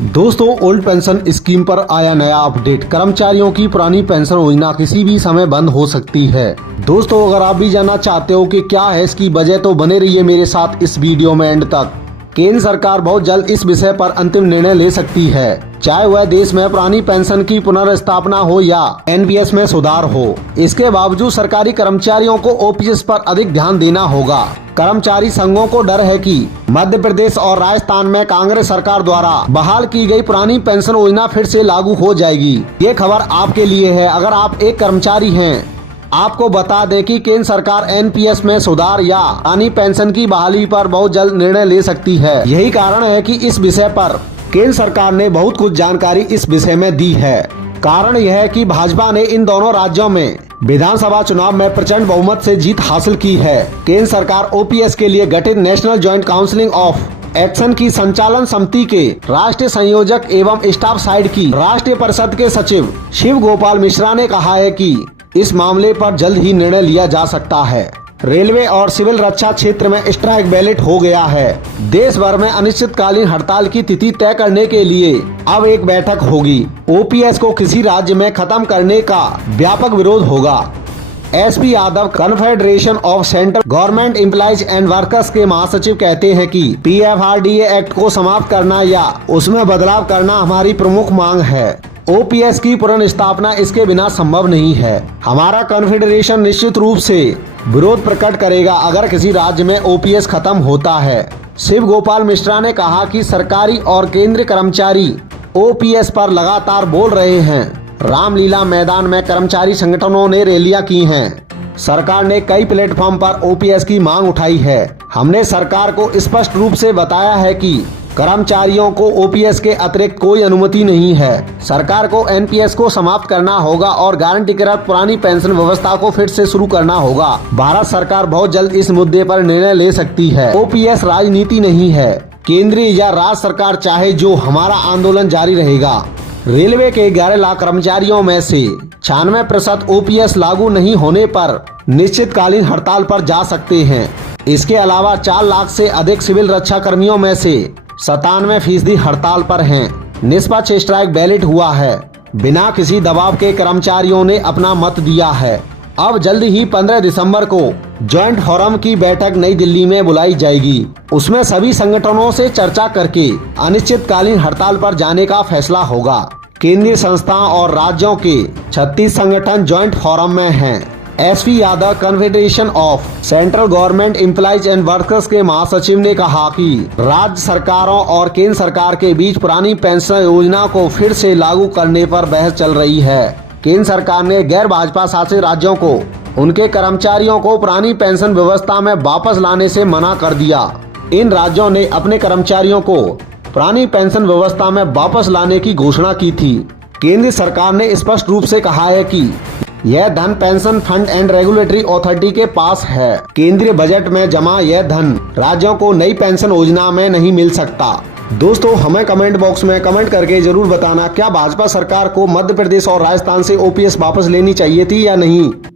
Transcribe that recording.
दोस्तों, old pension scheme पर आया नया अपडेट। कर्मचारियों की पुरानी पेंशन योजना किसी भी समय बंद हो सकती है। दोस्तों, अगर आप भी जानना चाहते हो कि क्या है इसकी वजह, तो बने रहिए मेरे साथ इस वीडियो में एंड तक। केंद्र सरकार बहुत जल्द इस विषय पर अंतिम निर्णय ले सकती है, चाहे वह देश में पुरानी पेंशन की पुनर्स्थापना हो या एनपीएस में सुधार हो। इसके बावजूद सरकारी कर्मचारियों को ओपीएस पर अधिक ध्यान देना होगा। कर्मचारी संघों को डर है कि मध्य प्रदेश और राजस्थान में कांग्रेस सरकार द्वारा बहाल की गई पुरानी पेंशन योजना फिर से लागू हो जाएगी। ये खबर आपके लिए है। अगर आप एक कर्मचारी हैं, आपको बता दें कि केंद्र सरकार एनपीएस में सुधार या पुरानी पेंशन की बहाली पर बहुत जल्द निर्णय ले सकती है। यही कारण है कि इस विषय पर केंद्र सरकार ने बहुत कुछ जानकारी इस विषय में दी है। कारण यह है कि भाजपा ने इन दोनों राज्यों में विधानसभा चुनाव में प्रचंड बहुमत से जीत हासिल की है। केंद्र सरकार ओपीएस के लिए गठित national joint counselling of action की संचालन समिति के राष्ट्रीय संयोजक एवं स्टाफ साइड की राष्ट्रीय परिषद के सचिव शिव गोपाल मिश्रा ने कहा है कि इस मामले पर जल्द ही निर्णय लिया जा सकता है। रेलवे और सिविल रक्षा क्षेत्र में स्ट्राइक बैलेट हो गया है। देश भर में अनिश्चितकालीन हड़ताल की तिथि तय करने के लिए अब एक बैठक होगी। ओपीएस को किसी राज्य में खत्म करने का व्यापक विरोध होगा। SP Yadav, confederation of central government employees and workers के महासचिव, कहते हैं कि पीएफआरडीए एक्ट को समाप्त करना या उसमें बदलाव करना हमारी प्रमुख मांग है। ओपीएस की पुनर्स्थापना इसके बिना संभव नहीं है। हमारा कॉन्फेडरेशन निश्चित रूप से विरोध प्रकट करेगा अगर किसी राज्य में ओपीएस खत्म होता है। शिव गोपाल मिश्रा ने कहा कि सरकारी और केंद्रीय कर्मचारी ओपीएस पर लगातार बोल रहे हैं। रामलीला मैदान में कर्मचारी संगठनों ने रैलियां की हैं। सरकार ने कई प्लेटफॉर्म पर ओपीएस की मांग उठाई है। हमने सरकार को स्पष्ट रूप से बताया है कि कर्मचारियों को ओपीएस के अतिरिक्त कोई अनुमति नहीं है। सरकार को एनपीएस को समाप्त करना होगा और गारंटीकृत पुरानी पेंशन व्यवस्था को फिर से शुरू करना होगा। भारत सरकार बहुत जल्द इस मुद्दे पर निर्णय ले सकती है। ओपीएस राजनीति नहीं है। केंद्रीय या राज्य सरकार चाहे जो, हमारा आंदोलन जारी रहेगा। रेलवे के 11 लाख कर्मचारियों में से 96% ओपीएस लागू नहीं होने पर निश्चितकालीन हड़ताल पर जा सकते हैं। इसके अलावा 4 लाख से अधिक सिविल रक्षा कर्मियों में से 97% हड़ताल पर हैं। निष्पक्ष स्ट्राइक बैलेट हुआ है। बिना किसी दबाव के कर्मचारियों ने अपना मत दिया है। अब जल्द ही 15 दिसंबर को जॉइंट फोरम की बैठक नई दिल्ली में बुलाई जाएगी। उसमें सभी संगठनों से चर्चा करके अनिश्चितकालीन हड़ताल पर जाने का फैसला होगा। केंद्रीय संस्थाओं और राज्यों के 36 संगठन जॉइंट फोरम में हैं। SP Yadav, confederation of central government employees and workers के महासचिव ने कहा कि राज्य सरकारों और केंद्र सरकार के बीच पुरानी पेंशन योजना को फिर से लागू करने पर बहस चल रही है। केंद्र सरकार ने गैर भाजपा शासित राज्यों को उनके कर्मचारियों को पुरानी पेंशन व्यवस्था में वापस लाने से मना कर दिया। इन राज्यों ने अपने कर्मचारियों को पुरानी पेंशन व्यवस्था में वापस लाने की घोषणा की थी। केंद्र सरकार ने स्पष्ट रूप से कहा है कि यह धन pension fund and regulatory authority के पास है। केंद्रीय बजट में जमा यह धन राज्यों को नई पेंशन योजना में नहीं मिल सकता। दोस्तों, हमें कमेंट बॉक्स में कमेंट करके जरूर बताना, क्या भाजपा सरकार को मध्य प्रदेश और राजस्थान से ओपीएस वापस लेनी चाहिए थी या नहीं।